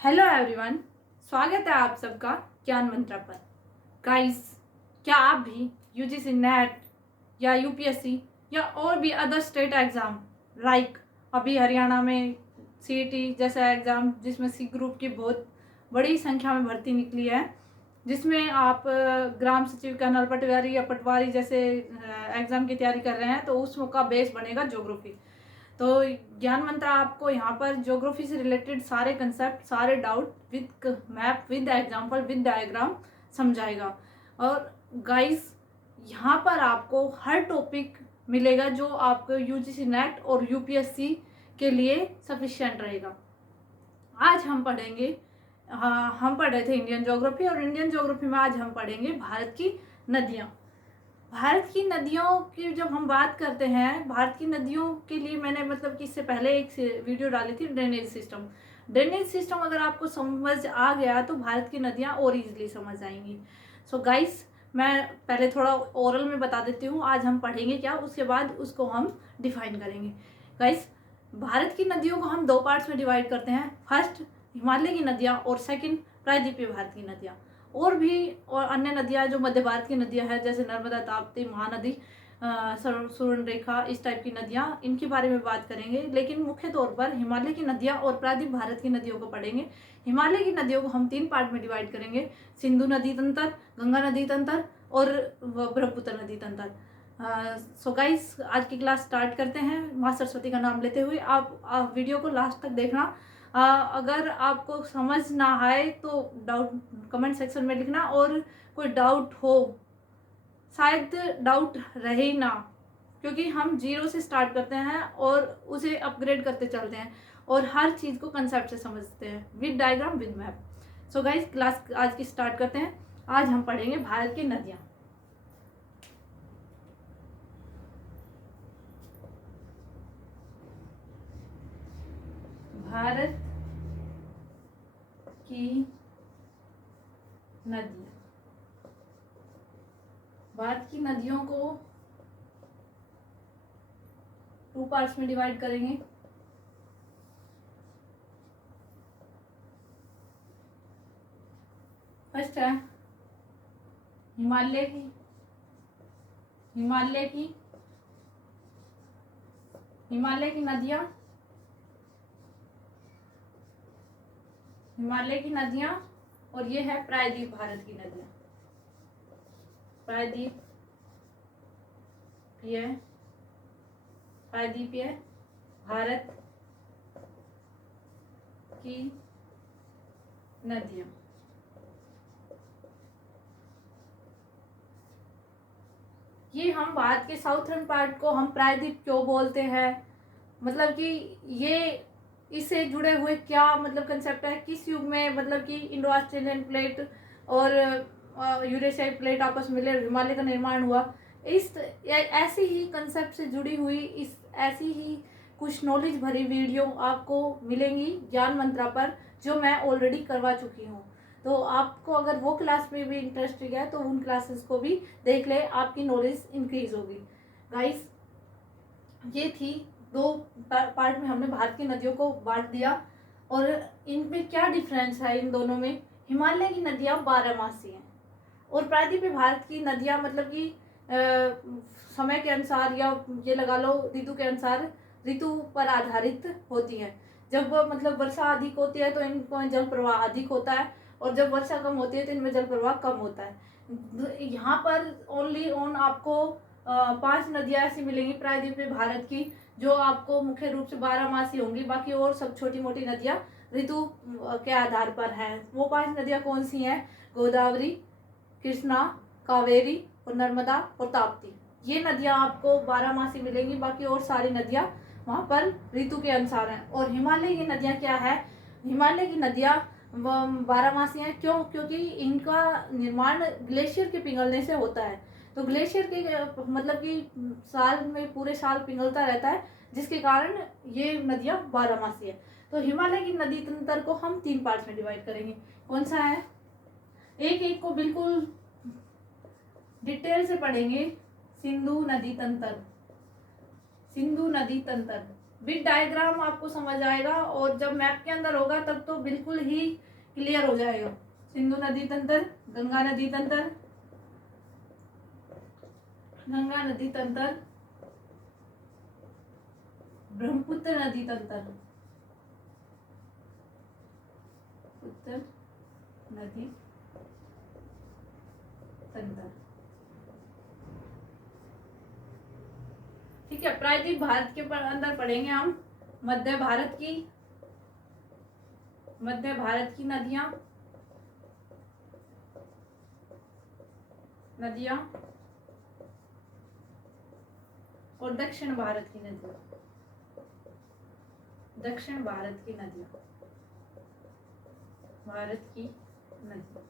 Hello everyone, स्वागत है आप सबका ज्ञान मंत्रा पर। गाइस, क्या आप भी यूजीसी नेट या यूपीएससी या और भी अदर स्टेट एग्ज़ाम लाइक अभी हरियाणा में सीईटी जैसा एग्ज़ाम जिसमें सी ग्रुप की बहुत बड़ी संख्या में भर्ती निकली है, जिसमें आप ग्राम सचिव कर्नल पटवारी या पटवारी जैसे एग्ज़ाम की तैयारी कर रहे हैं, तो उसका बेस बनेगा ज्योग्राफी। तो ज्ञान मंत्रा आपको यहाँ पर ज्योग्राफी से रिलेटेड सारे कंसेप्ट, सारे doubt with map, with example, with diagram समझाएगा। और गाइस, यहाँ पर आपको हर टॉपिक मिलेगा जो आपको यूजीसी नेट और यूपीएससी के लिए सफिशिएंट रहेगा। आज हम पढ़ेंगे, हम पढ़ रहे थे इंडियन ज्योग्राफी, और इंडियन ज्योग्राफी में आज हम पढ़ेंगे भारत की नदियाँ। भारत की नदियों की जब हम बात करते हैं, भारत की नदियों के लिए मैंने मतलब कि इससे पहले एक वीडियो डाली थी ड्रेनेज सिस्टम। ड्रेनेज सिस्टम अगर आपको समझ आ गया तो भारत की नदियाँ और इजीली समझ आएंगी। सो गाइस, मैं पहले थोड़ा ओरल में बता देती हूँ आज हम पढ़ेंगे क्या, उसके बाद उसको हम डिफाइन करेंगे। गाइस, भारत की नदियों को हम दो पार्ट्स में डिवाइड करते हैं। फर्स्ट हिमालय की नदियाँ और सेकंड प्रायद्वीपीय भारत की नदियाँ। और भी और अन्य नदियाँ जो मध्य भारत की नदियाँ हैं जैसे नर्मदा, ताप्ती, महानदी, सुवर्णरेखा, इस टाइप की नदियाँ, इनके बारे में बात करेंगे। लेकिन मुख्य तौर पर हिमालय की नदियाँ और प्रायद्वीप भारत की नदियों को पढ़ेंगे। हिमालय की नदियों को हम तीन पार्ट में डिवाइड करेंगे: सिंधु नदी तंत्र, गंगा नदी तंत्र और ब्रह्मपुत्र नदी तंत्र। सो गाइस, आज की क्लास स्टार्ट करते हैं माँ सरस्वती का नाम लेते हुए। आप वीडियो को लास्ट तक देखना। अगर आपको समझ ना आए तो डाउट कमेंट सेक्शन में लिखना, और कोई डाउट हो, शायद डाउट रहे ही ना, क्योंकि हम जीरो से स्टार्ट करते हैं और उसे अपग्रेड करते चलते हैं और हर चीज़ को कंसेप्ट से समझते हैं with diagram, with map. So guys, class आज की स्टार्ट करते हैं। आज हम पढ़ेंगे भारत की नदियाँ। भारत की नदियाँ, भारत की नदियों को टू पार्ट्स में डिवाइड करेंगे। फर्स्ट है हिमालय की हिमालय की हिमालय की नदियाँ, हिमालय की नदियाँ, और ये है प्रायद्वीप भारत की नदियाँ। प्रायद्वीपीय भारत की नदियाँ। ये हम भारत के साउथर्न पार्ट को हम प्रायद्वीप क्यों बोलते हैं, मतलब कि ये इससे जुड़े हुए क्या मतलब कंसेप्ट है, किस युग में मतलब कि इंडो ऑस्ट्रेलियन प्लेट और यूरेशियाई प्लेट आपस में मिले, हिमालय का निर्माण हुआ। इस ऐसी ही कंसेप्ट से जुड़ी हुई इस ऐसी ही कुछ नॉलेज भरी वीडियो आपको मिलेंगी ज्ञान मंत्रा पर, जो मैं ऑलरेडी करवा चुकी हूँ। तो आपको अगर वो क्लास में भी इंटरेस्टेड है तो उन क्लासेस को भी देख ले, आपकी नॉलेज इंक्रीज होगी। गाइस, ये थी दो पार्ट में हमने भारत की नदियों को बांट दिया, और इनमें क्या डिफरेंस है इन दोनों में। हिमालय की नदियाँ 12 मासी हैं और प्रायद्वीपीय भारत की नदियाँ मतलब कि समय के अनुसार या ये लगा लो ऋतु के अनुसार, ऋतु पर आधारित होती हैं। जब मतलब वर्षा अधिक होती है तो इनमें जल प्रवाह अधिक होता है, और जब वर्षा कम होती है तो इनमें जल प्रवाह कम होता है। यहाँ पर ओनली ऑन आपको 5 नदियाँ ऐसी मिलेंगी प्रायद्वीपीय भारत की, जो आपको मुख्य रूप से 12 मासी होंगी। बाकी और सब छोटी मोटी नदियाँ ऋतु के आधार पर हैं। वो 5 नदियाँ कौन सी हैं? गोदावरी, कृष्णा, कावेरी और नर्मदा और ताप्ती। ये नदियाँ आपको 12 मासी मिलेंगी। बाकी और सारी नदियाँ वहाँ पर ऋतु के अनुसार हैं। और हिमालय की नदियाँ क्या है? हिमालय की नदियाँ 12 मासी हैं। क्यों? क्योंकि इनका निर्माण ग्लेशियर के पिघलने से होता है। तो ग्लेशियर के मतलब कि साल में पूरे साल पिघलता रहता है, जिसके कारण ये नदियाँ 12 मासी है। तो हिमालय की नदी तंत्र को हम 3 पार्ट्स में डिवाइड करेंगे। कौन सा है? एक एक को बिल्कुल डिटेल से पढ़ेंगे। सिंधु नदी तंत्र, सिंधु नदी तंत्र, विद डायग्राम आपको समझ आएगा, और जब मैप के अंदर होगा तब तो बिल्कुल ही क्लियर हो जाएगा। सिंधु नदी तंत्र, गंगा नदी तंत्र, गंगा नदी तंत्र, ब्रह्मपुत्र नदी तंत्र, उत्तर नदी तंत्र। ठीक है, प्रायद्वीप भारत के अंदर पढ़ेंगे हम मध्य भारत की नदियां और दक्षिण भारत की नदियां, भारत की नदियां।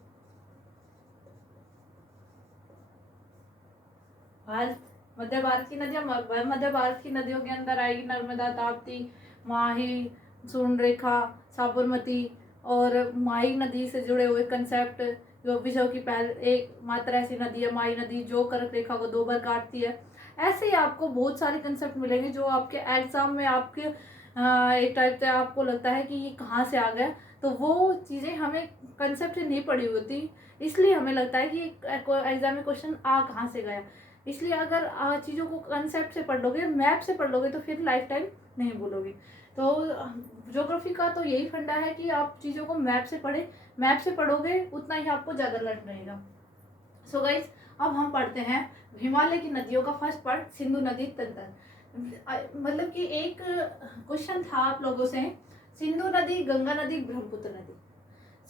मध्य भारत की नदियां, मध्य भारत की नदियों के अंदर आएगी नर्मदा, ताप्ती, माही, सुवर्णरेखा, साबरमती, और माही नदी से जुड़े हुए कंसेप्ट, जो विश्व की एक मात्र ऐसी नदी है माही नदी जो कर्क रेखा को 2 बार काटती है। ऐसे ही आपको बहुत सारे कंसेप्ट मिलेंगे जो आपके एग्जाम में आपके एक टाइप से आपको लगता है कि ये कहाँ से आ गया, तो वो चीज़ें हमें कंसेप्ट नहीं पड़ी होती, इसलिए हमें लगता है कि एग्जाम में क्वेश्चन आ कहाँ से गया। इसलिए अगर चीज़ों को कंसेप्ट से पढ़ लोगे, मैप से पढ़ लोगे, तो फिर लाइफ टाइम नहीं भूलोगे। तो ज्योग्राफी का तो यही फंडा है कि आप चीज़ों को मैप से पढ़े, मैप से पढ़ोगे उतना ही आपको ज़्यादा लर्न रहेगा। सो गाइज, अब हम पढ़ते हैं हिमालय की नदियों का फर्स्ट पार्ट, सिंधु नदी तंत्र। मतलब कि एक क्वेश्चन था आप लोगों से, सिंधु नदी, गंगा नदी, ब्रह्मपुत्र नदी।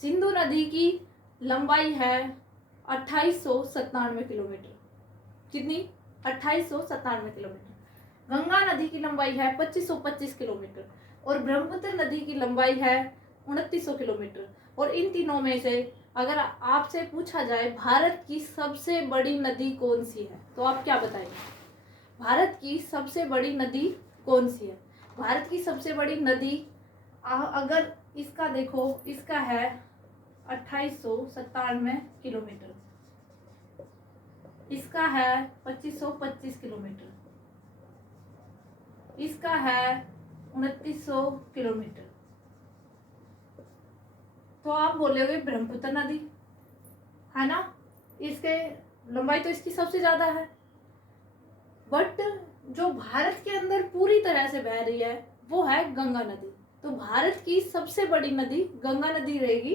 सिंधु नदी की लंबाई है 2897 किलोमीटर। कितनी? 2897 किलोमीटर। गंगा नदी की लंबाई है 2525 किलोमीटर, और ब्रह्मपुत्र नदी की लंबाई है 2900 किलोमीटर। और इन तीनों में से अगर आपसे पूछा जाए भारत की सबसे बड़ी नदी कौन सी है, तो आप क्या बताएंगे? भारत की सबसे बड़ी नदी कौन सी है? भारत की सबसे बड़ी नदी अगर इसका देखो, इसका है 2897 किलोमीटर, इसका है 2525 किलोमीटर, इसका है 2900 किलोमीटर। तो आप बोलोगे ब्रह्मपुत्र नदी है ना, इसके लंबाई तो इसकी सबसे ज्यादा है, बट जो भारत के अंदर पूरी तरह से बह रही है वो है गंगा नदी। तो भारत की सबसे बड़ी नदी गंगा नदी रहेगी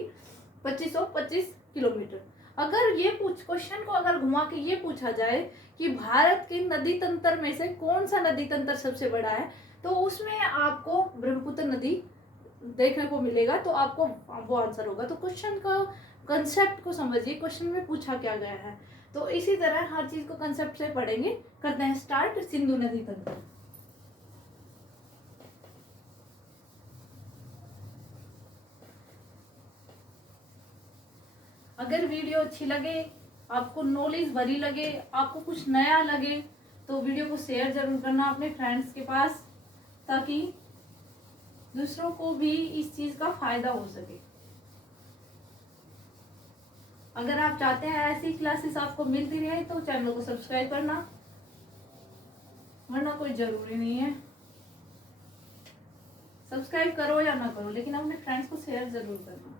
2525 किलोमीटर। अगर ये क्वेश्चन को अगर घुमा के ये पूछा जाए कि भारत के नदी तंत्र में से कौन सा नदी तंत्र सबसे बड़ा है, तो उसमें आपको ब्रह्मपुत्र नदी देखने को मिलेगा, तो आपको वो आंसर होगा। तो क्वेश्चन का कंसेप्ट को समझिए, क्वेश्चन में पूछा क्या गया है। तो इसी तरह हर चीज को कंसेप्ट से पढ़ेंगे। करते हैं स्टार्ट सिंधु नदी तंत्र। अगर वीडियो अच्छी लगे, आपको नॉलेज भरी लगे, आपको कुछ नया लगे, तो वीडियो को शेयर जरूर करना अपने फ्रेंड्स के पास, ताकि दूसरों को भी इस चीज का फायदा हो सके। अगर आप चाहते हैं ऐसी क्लासेस आपको मिलती रहे, तो चैनल को सब्सक्राइब करना, वरना कोई जरूरी नहीं है। सब्सक्राइब करो या ना करो, लेकिन अपने फ्रेंड्स को शेयर जरूर करना।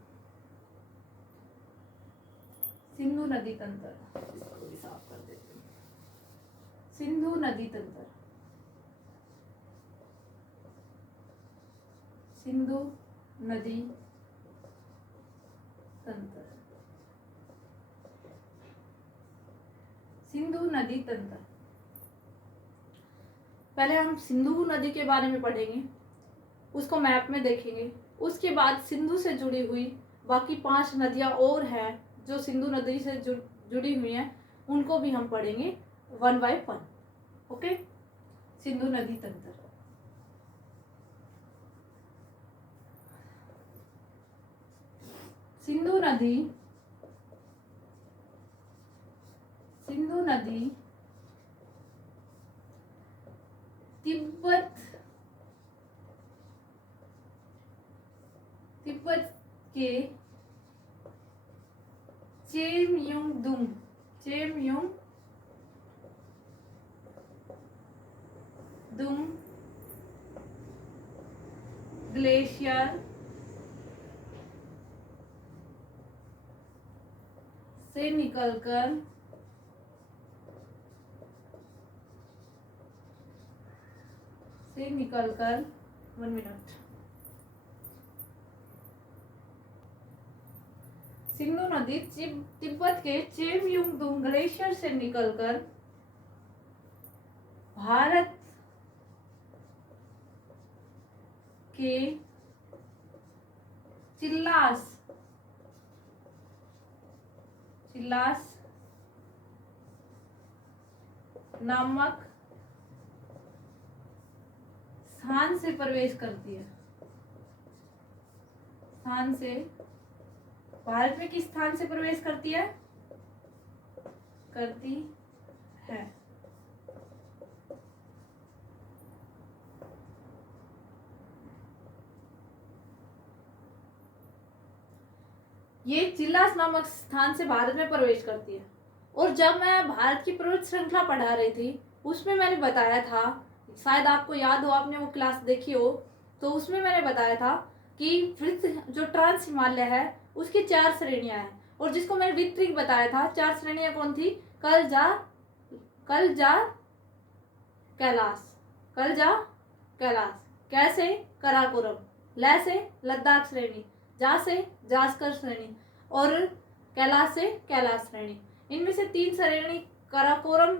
सिंधु नदी तंत्र, इसको भी साफ कर देते हैं। सिंधु नदी तंत्र, सिंधु नदी तंत्र, सिंधु नदी तंत्र। पहले हम सिंधु नदी के बारे में पढ़ेंगे, उसको मैप में देखेंगे। उसके बाद सिंधु से जुड़ी हुई बाकी 5 नदियां और हैं जो सिंधु नदी से जुड़ी हुई हैं, उनको भी हम पढ़ेंगे 1 by 1। ओके, सिंधु नदी तंत्र। सिंधु नदी तिब्बत के चेमयुंगदुंग ग्लेशियर से निकलकर वन मिनट, सिंधु नदी तिब्बत के चेमयुंगदुंग ग्लेशियर से निकलकर भारत के चिल्लास नामक स्थान से प्रवेश करती है। भारत में किस स्थान से प्रवेश करती है? ये चिल्लास नामक स्थान से भारत में प्रवेश करती है। और जब मैं भारत की पर्वत श्रृंखला पढ़ा रही थी उसमें मैंने बताया था, शायद आपको याद हो, आपने वो क्लास देखी हो, तो उसमें मैंने बताया था कि वृत्त जो ट्रांस हिमालय है उसकी 4 श्रेणियां हैं। और जिसको मैंने वितरिक बताया था, 4 श्रेणियां कौन थी? कल जा कैलाश, कैसे कराकोरम, ल से लद्दाख श्रेणी, जा से जास्कर श्रेणी और कैलाश से कैलाश श्रेणी। इनमें से 3 श्रेणी कराकोरम,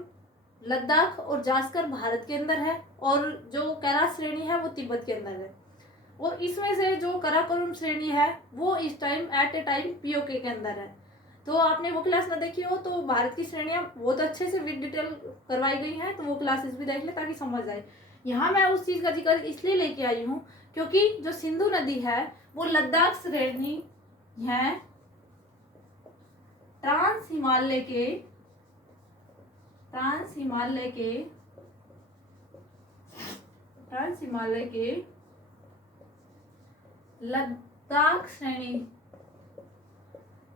लद्दाख और जास्कर भारत के अंदर है और जो कैलाश श्रेणी है वो तिब्बत के अंदर है। और इसमें से जो कराकोरम श्रेणी है वो इस time at a time POK के अंदर है। तो आपने वो क्लास ना देखी हो तो भारत की श्रेणियां बहुत अच्छे से विद डिटेल करवाई गई हैं, तो वो क्लासेस भी देख ले ताकि समझ आए। यहाँ मैं उस चीज़ का जिक्र इसलिए लेके आई हूँ क्योंकि जो सिंधु नदी है वो लद्दाख श्रेणी है, ट्रांस हिमालय के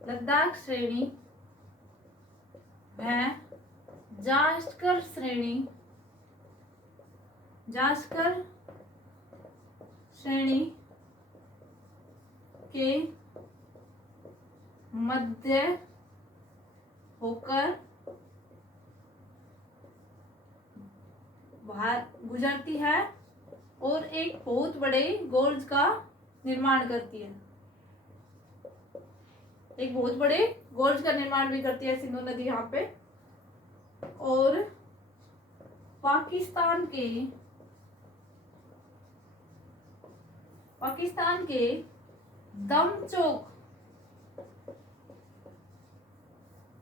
लद्दाख श्रेणी है, जास्कर श्रेणी के मध्य होकर गुजरती है और एक बहुत बड़े गोर्ज का निर्माण करती है। एक बहुत बड़े गोर्ज का निर्माण भी करती है सिंधु नदी यहाँ पे। और पाकिस्तान के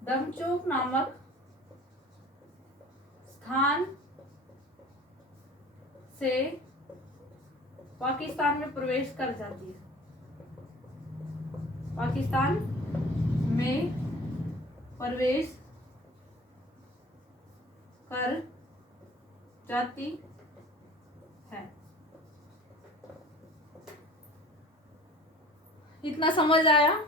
दमचोक नामक स्थान से पाकिस्तान में प्रवेश कर जाती है। पाकिस्तान में प्रवेश कर जाती है। इतना समझ आया?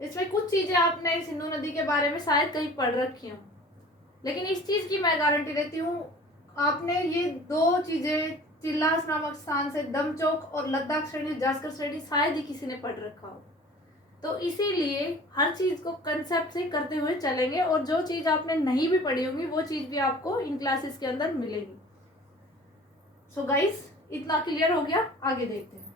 इसमें कुछ चीजें आपने सिंधु नदी के बारे में शायद कहीं पढ़ रखी हो, लेकिन इस चीज की मैं गारंटी देती हूँ आपने ये 2 चीजें चिल्लास नामक स्थान से दमचोक और लद्दाख श्रेणी जास्कर श्रेणी शायद ही किसी ने पढ़ रखा हो। तो इसीलिए हर चीज को कंसेप्ट से करते हुए चलेंगे और जो चीज आपने नहीं भी पढ़ी होगी वो चीज भी आपको इन क्लासेस के अंदर मिलेगी। सो गाइस, इतना क्लियर हो गया? आगे देखते हैं।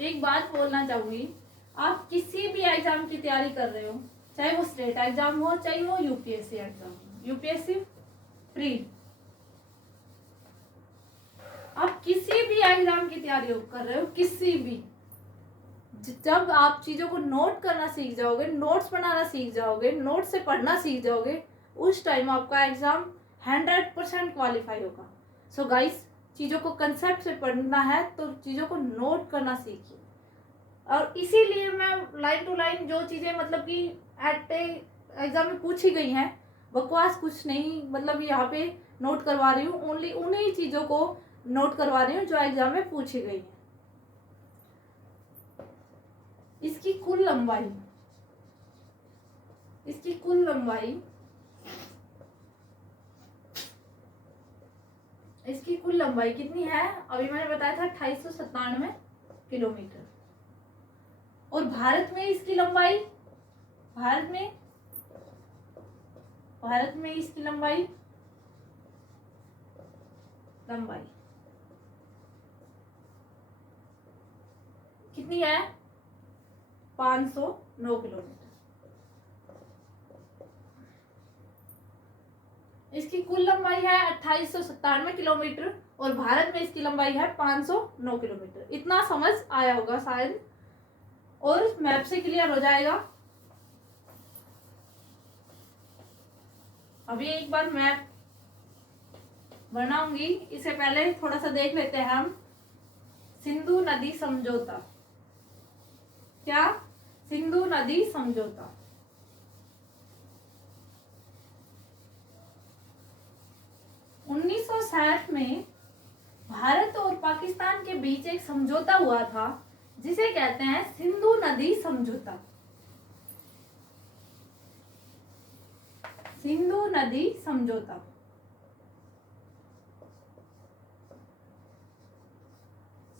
एक बात बोलना चाहूंगी, आप किसी भी एग्जाम की तैयारी कर रहे हो, चाहे वो स्टेट एग्जाम हो चाहे वो यूपीएससी एग्जाम हो, यूपीएससी प्री, आप किसी भी एग्जाम की तैयारी कर रहे हो, किसी भी, जब आप चीजों को नोट करना सीख जाओगे, नोट्स बनाना सीख जाओगे, नोट से पढ़ना सीख जाओगे, उस टाइम आपका एग्जाम 100% क्वालिफाई होगा। सो गाइस, चीज़ों को कंसेप्ट से पढ़ना है तो चीज़ों को नोट करना सीखिए। और इसीलिए मैं लाइन टू लाइन जो चीज़ें मतलब कि एट एग्जाम में पूछी गई हैं, बकवास कुछ नहीं, मतलब यहाँ पे नोट करवा रही हूँ, ओनली उन्हीं चीज़ों को नोट करवा रही हूँ जो एग्जाम में पूछी गई है। इसकी कुल लंबाई इसकी कुल लंबाई, इसकी कुल लंबाई कितनी है? अभी मैंने बताया था 2897 किलोमीटर। और भारत में इसकी लंबाई, भारत में इसकी लंबाई कितनी है? 509 किलोमीटर। इसकी कुल लंबाई है 2897 किलोमीटर और भारत में इसकी लंबाई है 509 किलोमीटर। इतना समझ आया होगा शायद, और मैप से क्लियर हो जाएगा। अभी एक बार मैप बनाऊंगी, इससे पहले थोड़ा सा देख लेते हैं हम सिंधु नदी समझौता। क्या? सिंधु नदी समझौता। में भारत और पाकिस्तान के बीच एक समझौता हुआ था जिसे कहते हैं सिंधु नदी समझौता। सिंधु नदी समझौता।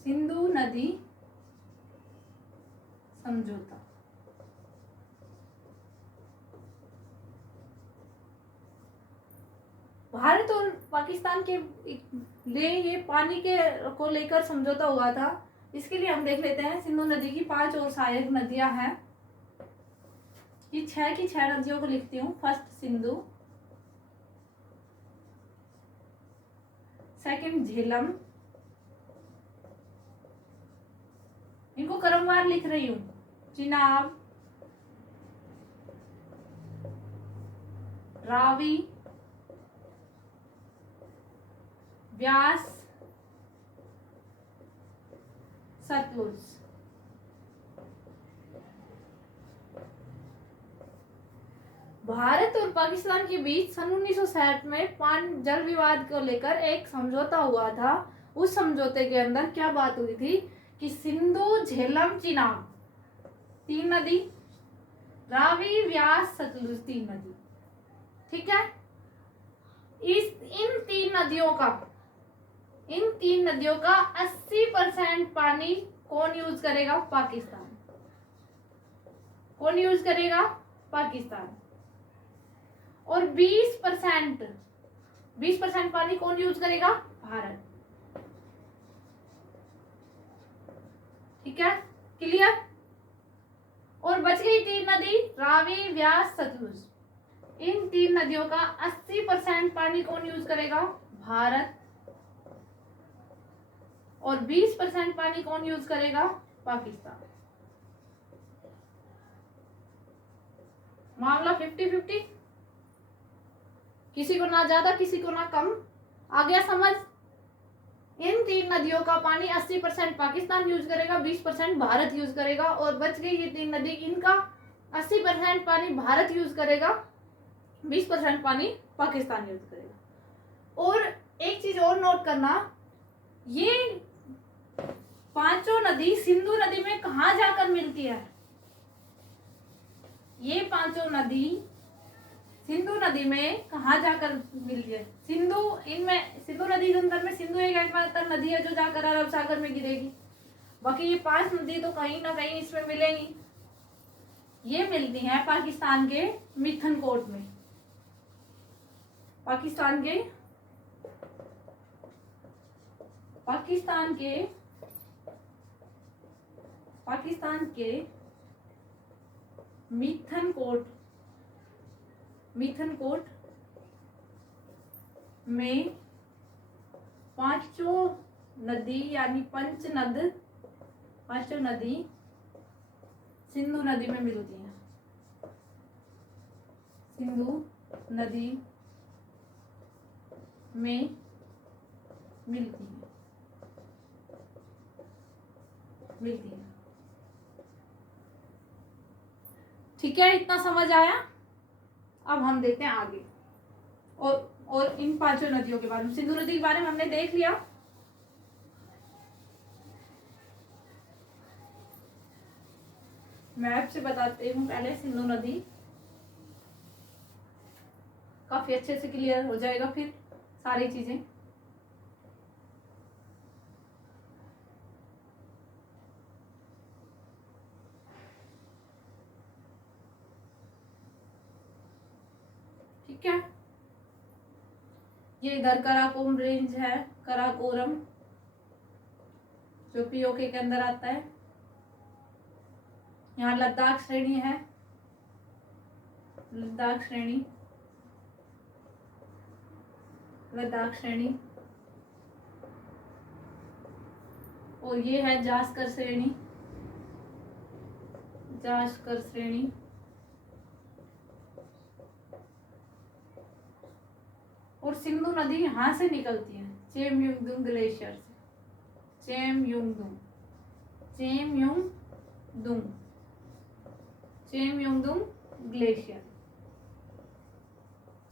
सिंधु नदी समझौता। भारत और पाकिस्तान के लिए ये पानी के को लेकर समझौता हुआ था। इसके लिए हम देख लेते हैं सिंधु नदी की 5 और सहायक नदियां हैं। ये 6 की 6 नदियों को लिखती हूँ। फर्स्ट सिंधु, सेकंड झेलम, इनको क्रमवार लिख रही हूँ। चिनाब, रावी, व्यास, सतलुज। भारत और पाकिस्तान के बीच सन 1960 में पानी जल विवाद को लेकर एक समझौता हुआ था। उस समझौते के अंदर क्या बात हुई थी कि सिंधु, झेलम, चिनाब 3 नदी, रावी, व्यास, सतलुज 3 नदी, ठीक है। इन तीन नदियों का 80% पानी कौन यूज करेगा? पाकिस्तान। कौन यूज करेगा? पाकिस्तान। और 20% पानी कौन यूज करेगा? भारत। ठीक है, क्लियर। और बच गई 3 नदी, रावी, व्यास, सतलुज। इन 3 नदियों का 80% पानी कौन यूज करेगा? भारत। और 20% पानी कौन यूज करेगा? पाकिस्तान। मामला 50-50, किसी को ना ज्यादा किसी को ना कम। आ गया समझ? इन 3 नदियों का पानी 80% पाकिस्तान यूज करेगा, 20% भारत यूज करेगा। और बच गई ये 3 नदी, इनका 80% पानी भारत यूज करेगा, 20% पानी पाकिस्तान यूज करेगा। और एक चीज और नोट करना, ये 5 नदी सिंधु नदी में कहा जाकर मिलती है? ये 5 नदी सिंधु नदी में कहा जाकर मिलती है? सिंधु नदी के अंदर में सिंधु एकमात्र नदी है जो जाकर अरब सागर में गिरेगी। बाकी ये 5 नदी तो कहीं ना कहीं इसमें मिलेंगी। ये मिलती है पाकिस्तान के मिथनकोट में। पाकिस्तान के मिथनकोट में 5 नदी यानी पांचों नदी सिंधु नदी में मिलती हैं। सिंधु नदी में मिलती है। ठीक है, इतना समझ आया। अब हम देखते हैं आगे और इन 5 नदियों के बारे में। सिंधु नदी के बारे में हमने देख लिया। मैप से बताते हूँ पहले। सिंधु नदी काफ़ी अच्छे से क्लियर हो जाएगा फिर सारी चीज़ें। ठीक है, ये इधर कराकोरम रेंज है, कराकोरम जो पीओके के अंदर आता है। यहाँ लद्दाख श्रेणी है, लद्दाख श्रेणी, लद्दाख श्रेणी। और ये है जास्कर श्रेणी, जास्कर श्रेणी। और सिंधु नदी यहाँ से निकलती है चेमयुंगदुंग ग्लेशियर से, चेमयुंगदुंग, चेमयुंगदुंग, चेमयुंगदुंग ग्लेशियर,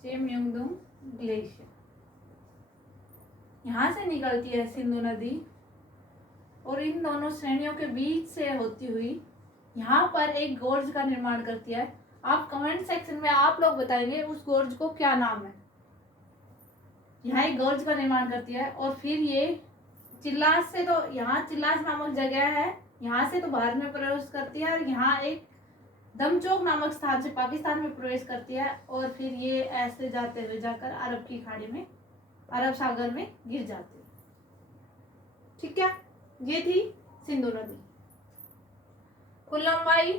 चेमयुंगदुंग ग्लेशियर यहाँ से निकलती है सिंधु नदी। और इन दोनों श्रेणियों के बीच से होती हुई यहाँ पर एक गोर्ज का निर्माण करती है। आप कमेंट सेक्शन में आप लोग बताएंगे उस गोर्ज को क्या नाम है। यहाँ एक गोर्ज का निर्माण करती है और फिर ये चिल्लास से, तो यहाँ चिल्लास नामक जगह है, यहाँ से तो भारत में प्रवेश करती है और यहाँ एक दमचौक नामक स्थान से पाकिस्तान में प्रवेश करती है और फिर ये ऐसे जाते हुए जाकर अरब की खाड़ी में, अरब सागर में गिर जाती है। ठीक है, ये थी सिंधु नदी। कुल लंबाई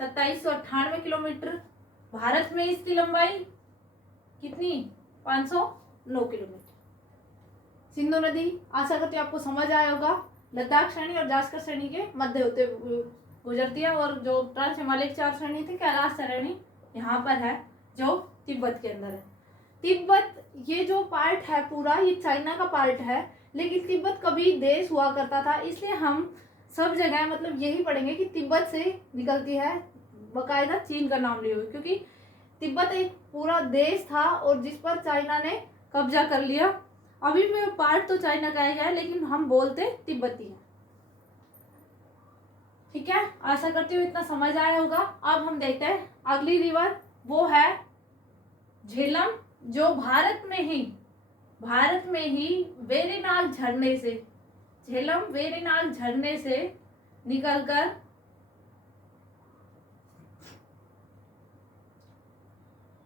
2798 किलोमीटर। भारत में इसकी लंबाई कितनी? 509 किलोमीटर। सिंधु नदी आशा करती हूँ आपको समझ आया होगा। लद्दाख श्रेणी और जास्कर श्रेणी के मध्य होते गुजरती है और जो ट्रांस हिमालय 4 श्रेणी थी, कैलाश श्रेणी यहाँ पर है जो तिब्बत के अंदर है। तिब्बत ये जो पार्ट है पूरा, ये चाइना का पार्ट है, लेकिन तिब्बत कभी देश हुआ करता था, इसलिए हम सब जगह मतलब यही पढ़ेंगे कि तिब्बत से निकलती है, बकायदा चीन का नाम लिए हुए, क्योंकि तिब्बत एक पूरा देश था और जिस पर चाइना ने कब्जा कर लिया। अभी भी पार्ट तो चाइना का ही है, लेकिन हम बोलते तिब्बती हैं। ठीक है, आशा करती हूँ इतना समझ आया होगा। अब हम देखते हैं अगली रिवर, वो है झेलम, जो भारत में ही वेरीनाग झरने से, झेलम वेरीनाग झरने से निकलकर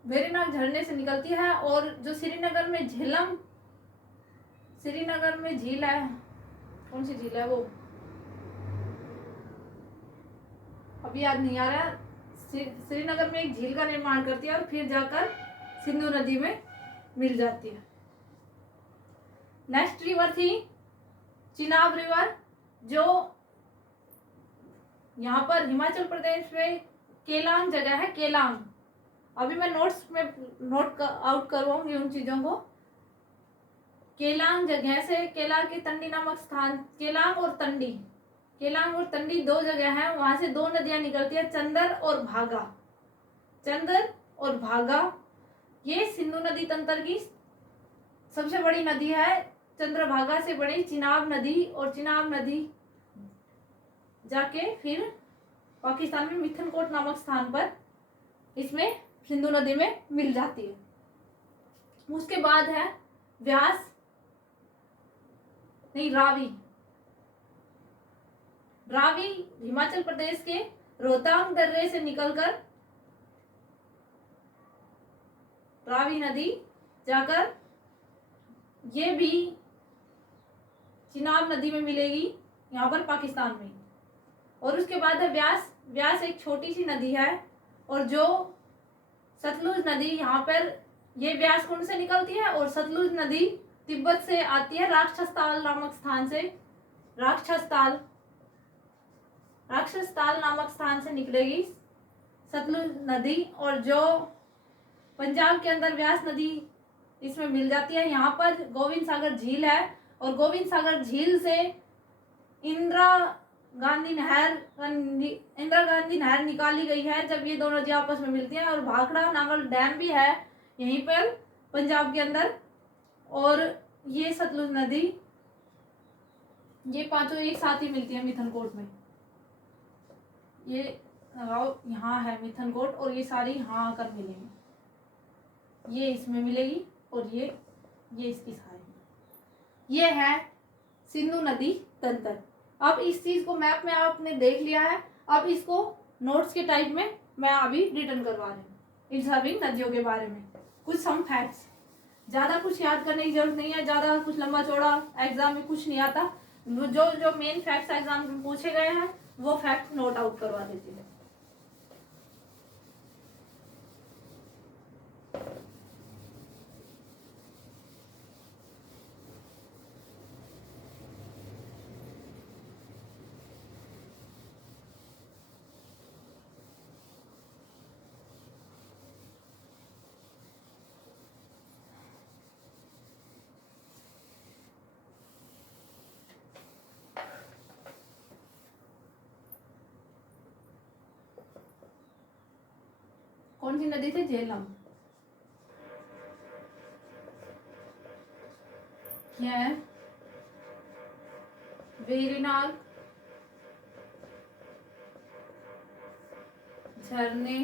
वेरीनाग झरने से निकलती है। और जो श्रीनगर में झेलम, श्रीनगर में झील है, कौन सी झील है वो अभी याद नहीं आ रहा। श्रीनगर में एक झील का निर्माण करती है और फिर जाकर सिंधु नदी में मिल जाती है। नेक्स्ट रिवर थी चिनाब रिवर, जो यहाँ पर हिमाचल प्रदेश में केलांग जगह है, केलांग। अभी मैं नोट्स में नोट आउट करवाऊंगी उन चीजों को। केलांग जगह से, केला की तंडी नामक स्थान, केलांग और तंडी, केलांग और तंडी दो जगह है, वहां से दो नदियां निकलती है, चंदर और भागा, चंदर और भागा। ये सिंधु नदी तंत्र की सबसे बड़ी नदी है। चंद्रभागा से बड़ी चिनाब नदी, और चिनाब नदी जाके फिर पाकिस्तान में मिथनकोट नामक स्थान पर इसमें सिंधु नदी में मिल जाती है। उसके बाद है व्यास, नहीं रावी, रावी हिमाचल प्रदेश के रोहतांग दर्रे से निकलकर रावी नदी जाकर ये भी चिनाब नदी में मिलेगी, यहाँ पर पाकिस्तान में। और उसके बाद है व्यास, व्यास एक छोटी सी नदी है, और जो सतलुज नदी, यहाँ पर ये व्यास कुंड से निकलती है और सतलुज नदी तिब्बत से आती है, राक्षसताल नामक स्थान से, राक्षसताल नामक स्थान से निकलेगी सतलुज नदी। और जो पंजाब के अंदर व्यास नदी इसमें मिल जाती है। यहाँ पर गोविंद सागर झील है, और गोविंद सागर झील से इंदिरा गांधी नहर निकाली गई है, जब ये दोनों नदियां आपस में मिलती हैं। और भाखड़ा नांगल डैम भी है यहीं पर पंजाब के अंदर। और ये सतलुज नदी, ये पांचों एक साथ ही मिलती है मिथनकोट में। ये यहाँ है मिथनकोट, और ये सारी यहाँ आकर मिलेंगे। ये इसमें मिलेगी और ये इसकी साइड में। ये है सिंधु नदी तंत्र। अब इस चीज को मैप में आपने देख लिया है, अब इसको नोट्स के टाइप में मैं अभी रिटर्न करवा रही हूँ इन सभी नदियों के बारे में। कुछ सम फैक्ट्स, ज़्यादा कुछ याद करने की जरूरत नहीं है, ज़्यादा कुछ लंबा चौड़ा एग्जाम में कुछ नहीं आता। जो जो मेन फैक्ट्स एग्जाम में पूछे गए हैं वो फैक्ट्स नोट आउट करवा देती हूँ। कौन सी नदी थी? झेलम। यह वेरीनाग झरने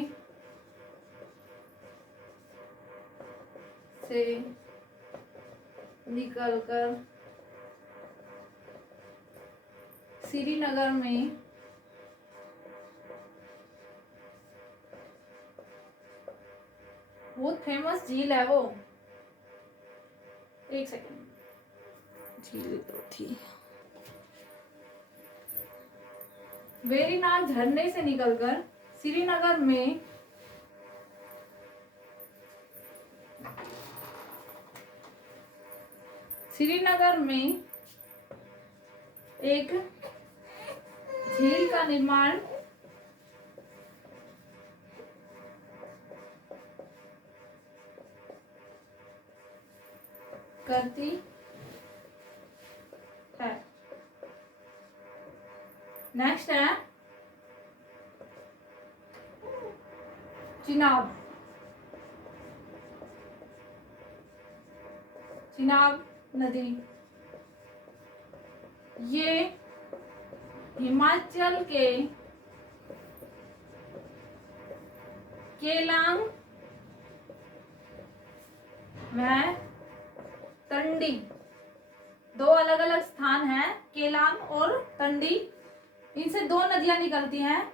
से निकलकर श्रीनगर में बहुत फेमस झील है वो। एक सेकंड, झील तो थी। वेरीनाग झरने से निकलकर श्रीनगर में एक झील का निर्माण करती है। नेक्स्ट है चिनाब। चिनाब नदी ये हिमाचल के केलांग में तंडी, दो अलग अलग स्थान हैं, केलांग और तंडी, इनसे दो नदियां निकलती हैं।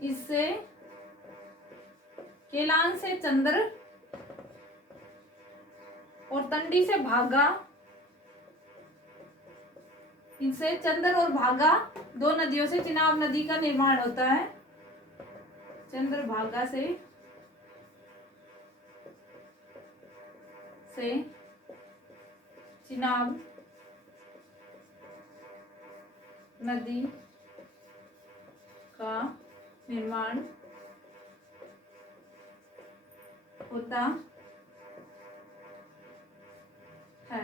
इससे केलांग से चंद्र और तंडी से भागा, इनसे चंद्र और भागा दो नदियों से चिनाब नदी का निर्माण होता है। चंद्रभागा से चिनाब नदी का निर्माण होता है।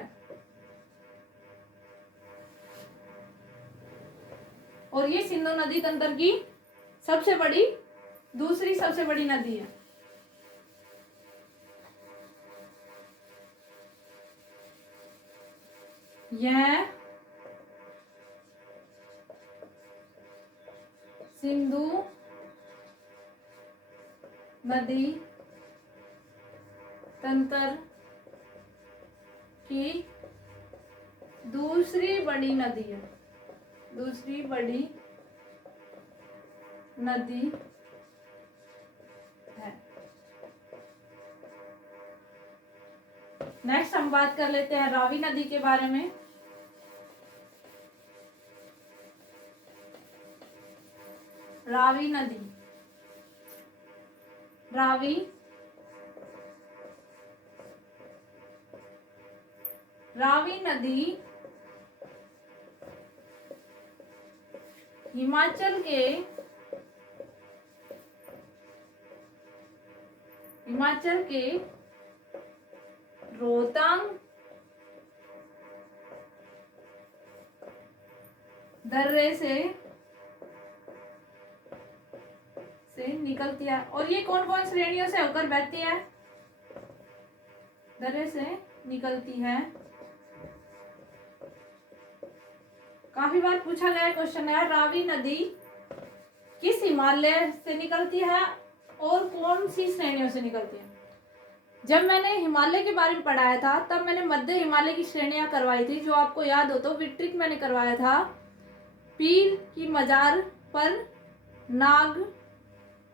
और ये सिंधु नदी तंत्र की दूसरी सबसे बड़ी नदी है। यह सिंधु नदी तंत्र की दूसरी बड़ी नदी है। दूसरी बड़ी नदी है। नेक्स्ट हम बात कर लेते हैं रावी नदी के बारे में। रावी नदी, रावी नदी हिमाचल के रोहतांग दर्रे से निकलती है। और ये कौन कौन श्रेणियों से होकर बहती है? दर्रे से निकलती है। काफी बार पूछा गया क्वेश्चन है, रावी नदी किस हिमालय से निकलती है और कौन सी श्रेणियों से निकलती है? जब मैंने हिमालय के बारे में पढ़ाया था तब मैंने मध्य हिमालय की श्रेणियां करवाई थी, जो आपको याद हो तो विट्रिक मैंने करवाया था। पीर की मजार पर नाग,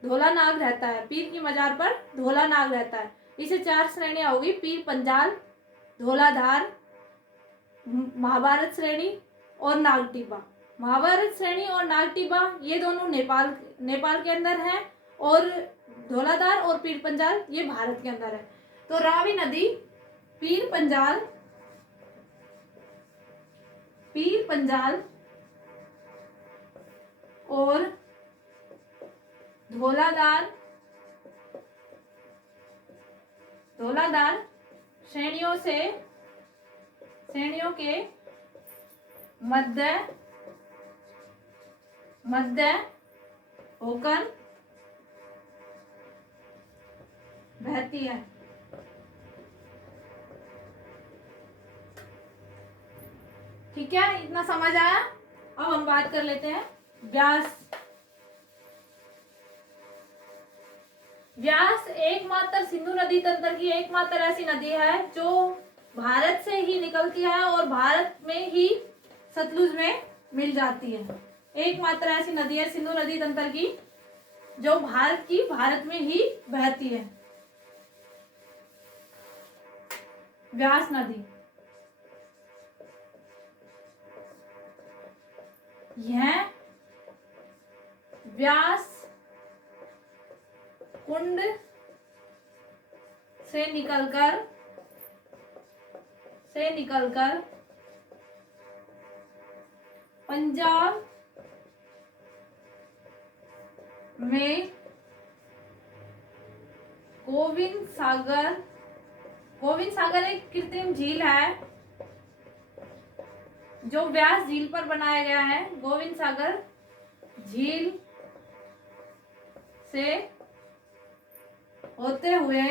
धोला नाग रहता है। पीर की मजार पर धोला नाग रहता है। इसे 4 श्रेणियां होगी, पीर पंजाल, धोलाधार, महाभारत श्रेणी और नागटिब्बा। महाभारत श्रेणी और नागटिब्बा ये दोनों नेपाल के अंदर हैं, और धौलाधार और पीर पंजाल ये भारत के अंदर है। तो रावी नदी पीर पंजाल और धौलाधार श्रेणियों के मध्य होकर बहती है। ठीक है, इतना समझ आया। अब हम बात कर लेते हैं व्यास एकमात्र सिंधु नदी तंत्र की एकमात्र ऐसी नदी है जो भारत से ही निकलती है और भारत में ही सतलुज में मिल जाती है। एकमात्र ऐसी नदी है सिंधु नदी तंत्र की जो भारत में ही बहती है। व्यास नदी, यह व्यास कुंड से निकलकर पंजाब में गोविंद सागर एक कृत्रिम झील है जो व्यास झील पर बनाया गया है। गोविंद सागर झील से होते हुए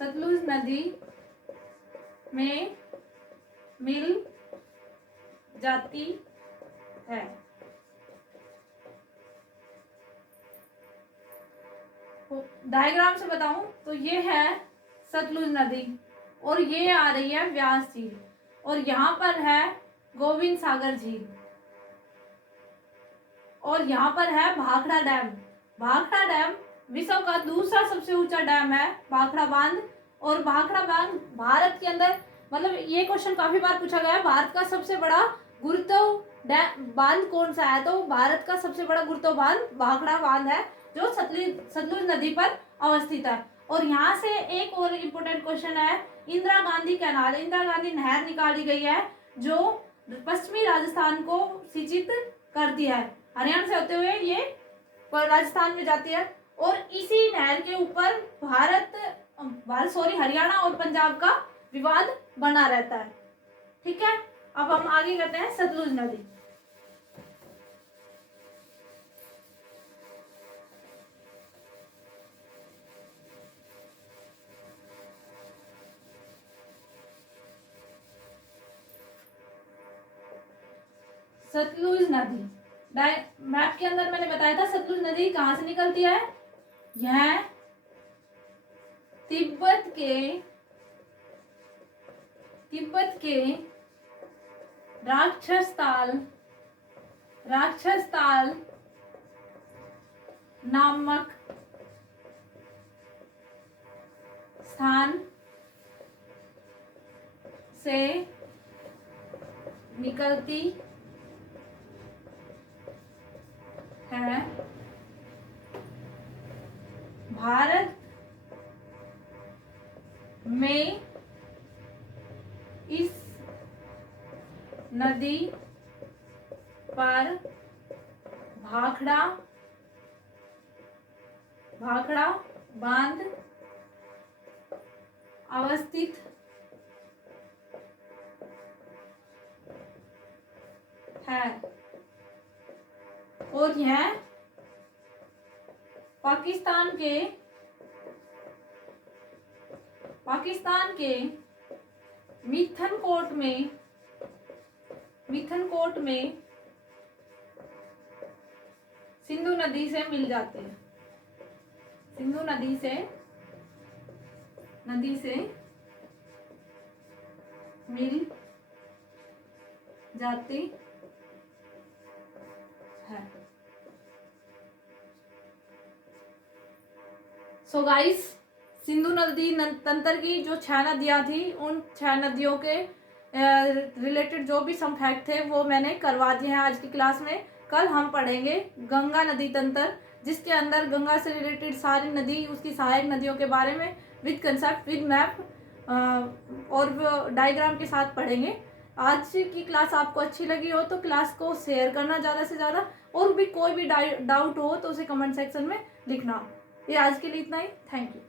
सतलुज नदी में मिल जाती है। डायग्राम से बताऊं तो ये है सतलुज नदी और ये आ रही है व्यास झील, और यहाँ पर है गोविंद सागर झील, और यहाँ पर है भाखड़ा डैम। भाखड़ा डैम विश्व का दूसरा सबसे ऊंचा डैम है, भाखड़ा बांध। और भाखड़ा बांध भारत के अंदर, मतलब ये क्वेश्चन काफी बार पूछा गया है, भारत का सबसे बड़ा गुरुत्व बांध कौन सा है, तो भारत का सबसे बड़ा गुरुत्व बांध भाखड़ा बांध है जो सतलुज नदी पर अवस्थित है। और यहाँ से एक और इम्पोर्टेंट क्वेश्चन है, इंदिरा गांधी कैनाल, इंदिरा गांधी नहर निकाली गई है जो पश्चिमी राजस्थान को सिंचित करती है। हरियाणा से होते हुए ये राजस्थान में जाती है, और इसी नहर के ऊपर हरियाणा और पंजाब का विवाद बना रहता है। ठीक है, अब हम आगे करते हैं सतलुज नदी। सतलुज नदी मैप के अंदर मैंने बताया था सतलुज नदी कहां से निकलती है। यह तिब्बत के राक्षसताल नामक स्थान से निकलती है। भारत में इस नदी पर भाखड़ा बांध अवस्थित है, और यह पाकिस्तान के मिथनकोट में सिंधु नदी से मिल जाते हैं, सिंधु नदी से मिल जाती है। सो गाइस, सिंधु नदी तंत्र की जो 6 नदियाँ थी, उन 6 नदियों के रिलेटेड जो भी सम फैक्ट थे वो मैंने करवा दिए हैं आज की क्लास में। कल हम पढ़ेंगे गंगा नदी तंत्र, जिसके अंदर गंगा से रिलेटेड सारी नदी, उसकी सहायक नदियों के बारे में विद कंसेप्ट, विद मैप और डायग्राम के साथ पढ़ेंगे। आज की क्लास आपको अच्छी लगी हो तो क्लास को शेयर करना ज़्यादा से ज़्यादा, और भी कोई भी डाउट हो तो उसे कमेंट सेक्शन में लिखना। ये आज के लिए इतना ही। Thank you.